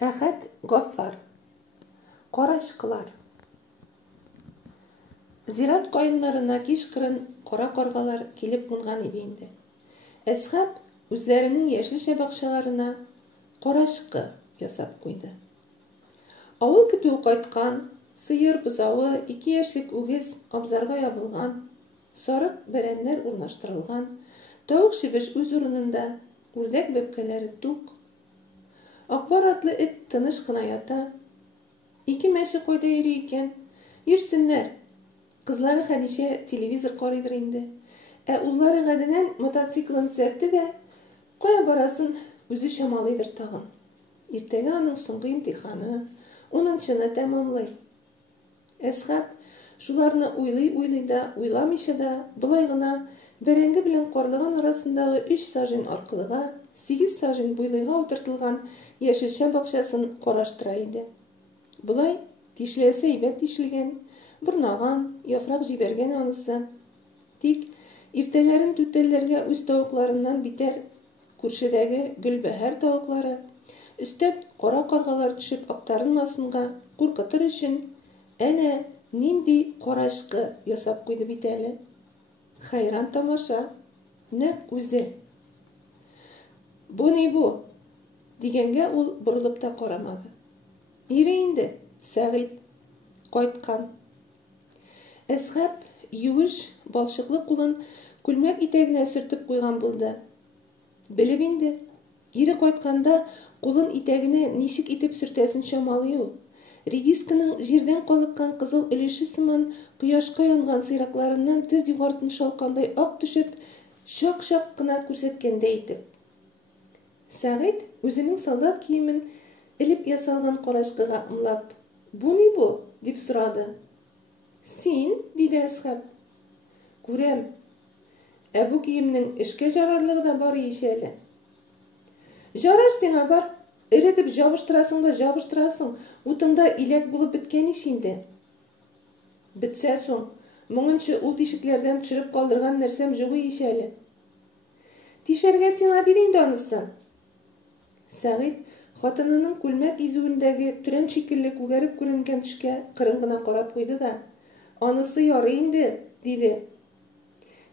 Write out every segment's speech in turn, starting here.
Әхәт Гаффар. Карашкылар. Зират каеннарына кич кырын кара каргалар килеп кунган иде инде. Әсхаб үзләренең яшелчә бакчаларына карашкы ясап куйды. Авыл көтү кайткан, сыер бозавы, 2 яшьлек үгез абзарга ябылган, сарык бәрәннәр урнаштырылган, тавык шибеш үз урынында, үрдәк бәбкәләре тук. Акбар атлы эт тыныш кына ята. 2 мәше кайда йөри икән? Йөрсеннәр. Кызлары Хәдичә телевизор карыйдыр инде. Ә уллары гаденнән мотоциклын төзәтте дә, кая барасын үзе чамалыйдыр тагын. Иртәгә аның соңгы имтиханы, 10-нчыны тәмамлый. Әсхаб шуларны уйлый да, уйламыйча да, болай гына бәрәңге белән карлыган арасындагы 3 сажень аркылыга, 8 сажень буйлыга утыртылган яшелчә бакчасын караштыра иде. Болай тишләсе әйбәт тишелгән, борнаган, яфрак җибәргән анысы. Тик иртәләрен түтәлләргә үз тавыкларыннан битәр күршедәге Гөлбәһәр тавыклары, өстәп кара каргалар төшеп актарылмасынга куркытыр өчен әнә нинди карашкы ясап куйды бит әле. Хайран тамаша, нәкъ үзе. Бу ни бу? Дигәнгә ул борылып та карамады. Ире инде, Сәгыйд, кайткан. Әсхаб юеш, балчыклы кулын күлмәк итәгенә сөртеп куйган булды. Белеп инде, ире кайтканда кулын итәгенә ничек итеп сөртәсен чамалый ул. Редисканың җирдән калыккан кызыл өлеше сыман кояшка янган сыйракларыннан тез югартын шалкандай ак төшеп, чак-чак кына күрсәткәндәй итеп. Сәгыйд үзенең солдат киемен элеп ясалган карашкыга ымлап, "Бу ни бу?" дип сорады. "Син?" диде Әсхаб. "Күрәм. Ә бу киемнең эшкә жарарлыгы да бар иш әле." "Жарар сиңа бар. Эретеп жабыштырасың да жабыштырасың. Утыңда иләк булып беткән иш инде." "Бетсә соң, моңынчы ул тишекләрдән төшереп калдырган нәрсәм юк иш әле." "Тишәргә сиңа бир инде анысы." Сәгыйд хатынының күлмәк изүендәге төрән шикелле күгәреп күренгән төшкә кырын гына карап куйды да, "Анысы ярый инде", диде.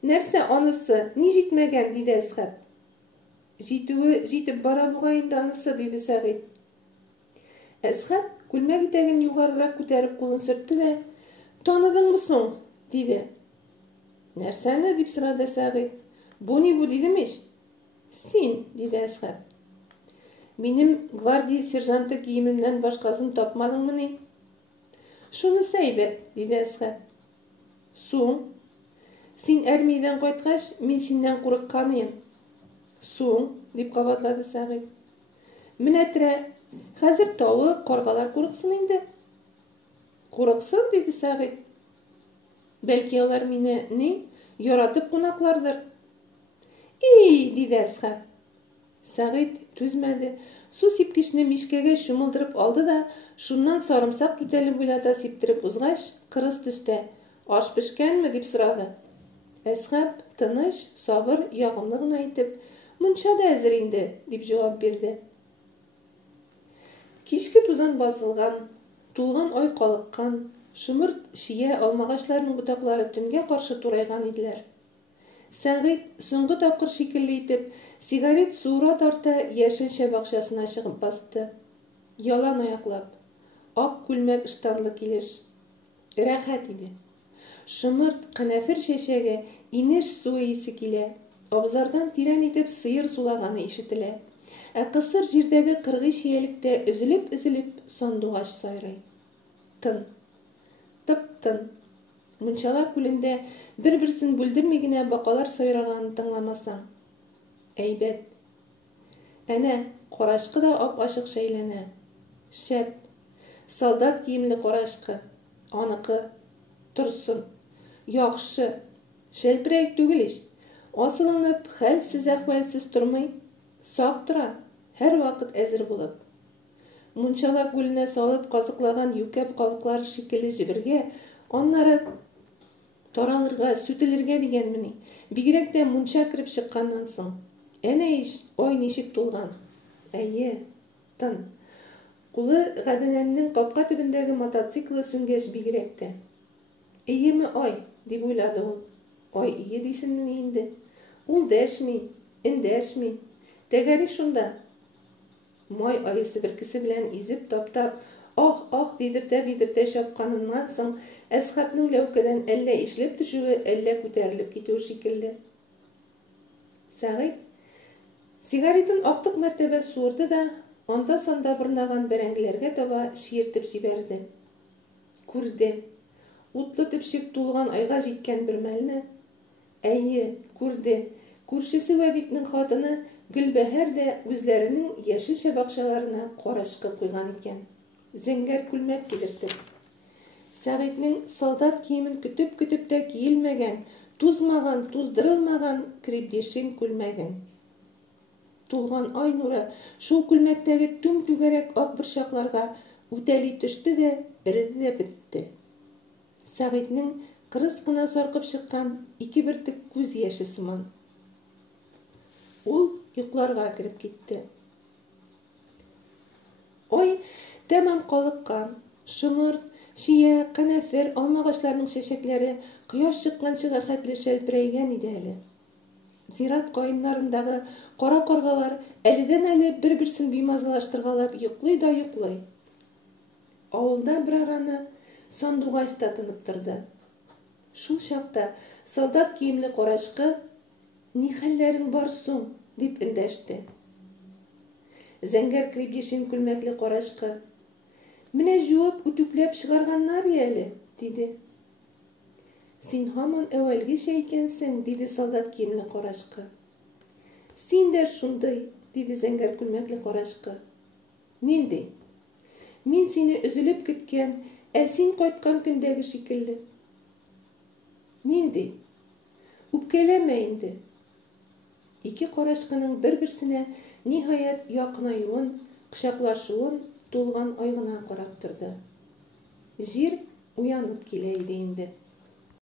"Нәрсә анысы? Ни җитмәгән?" диде Әсхаб. "Җитүе җитеп бара бугай инде анысы", диде Сәгыйд. Әсхаб күлмәк итәген югарырак күтәреп кулын сөртте дә, "Таныдыңмы соң?" диде. "Нәрсәне?" дип сорады Сәгыйд. "Бу ни бу?" диде мич. "Син", диде Әсхаб. "Минем гвардия сержанты киемемнән башкасын тапмадыңмы ни?" "Шунысы әйбәт", диде Әсхаб. "Суң, син армиядән кайткач, мин синнән курыккан идем." "Суң", дип кабатлады Сәгыйд. "Менә терә, хәзер тавык, каргалар курыксын инде." "Курыксын", диде Сәгыйд. "Бәлки алар мине ни, яратып кунаклардыр." "И", диде Әсхаб. Сәгыйд түзмәде, су сипкечне мичкәгә чумылдырып алды да, шуннан сарымсак түтәле буйлата сиптереп узгач, кырыс төстә, "Аш пешкәнме?" дип сорады. Әсхаб тыныч, сабыр, ягымлы гына итеп, "Мунчада әзер инде", дип җавап бирде. Кичке тузан басылган, тулган ай калыккан, шымырт шия алмагачларның ботаклары төнгә каршы турайган иделәр. Сәгыйд соңгы тапкыр шикелле итеп сигарет суыра тарта яшелчә бакчасына чыгып басты. Ялан аяклап, ак күлмәк ыштанлы килеш. Рәхәт иде. Шымырт кәнәфер чәчәге инеш суы исе килә. Абзардан тирән итеп сыер сулаганы ишетелә. Ә кысыр җирдәге кыргый чиялектә өзелеп сандугач сайрый. Тын. Тып-тын. Мунчала күлендә бер-берсен бүлдерми генә бакалар сайраганын тыңламасаң. Әйбәт. Әнә, карашкы да ап-ачык шәйләнә. Шәп. Солдат киемле карашкы. Аныкы. Торсын. Яхшы. Шәлперәк түгел ич. Асылынып, хәлсез-әхвәлсез тормый. Сак тора, һәр вакыт әзер булып. Мунчала күленә салып казыклаган юкәп кавыклар шикелле җибергә, аннары таралырга, сүтелергә дигәнмени. Бигрәк тә мунча кирип чыкканнан соң. Әнә иш, ай ничек тулган. Әйе, тын. Кулы Гадинәнең капка төбендәге мотоциклы сүнгәч бигрәк тә. «Иеме, ай?» дип уйлады ул. Ай ие дисенме инде? Ул дәшми, эндәшми. Тәгәри шунда. Май айы себеркесе белән изеп таптап, ах дидертә чапканыннан соң Әсхәпнең ләүкәдән әллә ишелеп төшүе, әллә күтәрелеп китүе шикелле. Сәгыйть сигаретын актык мәртәбә суырды да, анда-санда бырнаган бәрәңгеләргә таба шиертеп җибәрде. Күрде. Утлы төпчек тулган айга җиткән бер мәлне. Әйе, күрде. Күршесе Вәдитнең хатыны Гөлбәһәр дә үзләренең яшелчә бакчаларына карашкы куйган икән. Зәңгәр күлмәк кидертеп. Сәгыйтьнең солдат киемен көтеп тә киелмәгән, тузмаган, туздырылмаган крепдешин күлмәген. Тулган ай нуры шул күлмәктәге түм түгәрәк ак борчакларга үтәли төште дә, эреде дә бетте. Сәгыйтьнең кырыс кына саркып чыккан ике бөртек күз яше сыман. Ул йокларга кереп китте. Ай тәмам калыккан, шомырт, шия, канәфер, алма агачларының чәчәкләре кояш чыкканчыга хәтле шәлперәйгән иде әле. Зират каеннарындагы кара каргалар әледән-әле бер-берсен бимазалаштыргалап йоклый да йоклый. Авылда бер араны сандугач та тынып торды. Шул чакта солдат киемле карашкы «Ни хәлләрең бар соң?» дип эндәште. Зәңгәр крепдешин күлмәкле карашкы «Менә җуып, үтүкләп чыгарганнар әле», диде. «Син һаман әүвәлгечә икәнсең», диде солдат киемле карашкы. «Син дә шундый», диде зәңгәр күлмәкле карашкы. «Нинди?» «Мин сине өзелеп көткән, ә син кайткан көндәге шикелле». «Нинди?» «Үпкәләмә инде». Ике карашкының бер-берсенә ниһаять якынаюын, кочаклашуын тулган ай гына карап торды. Җир уянып килә иде инде.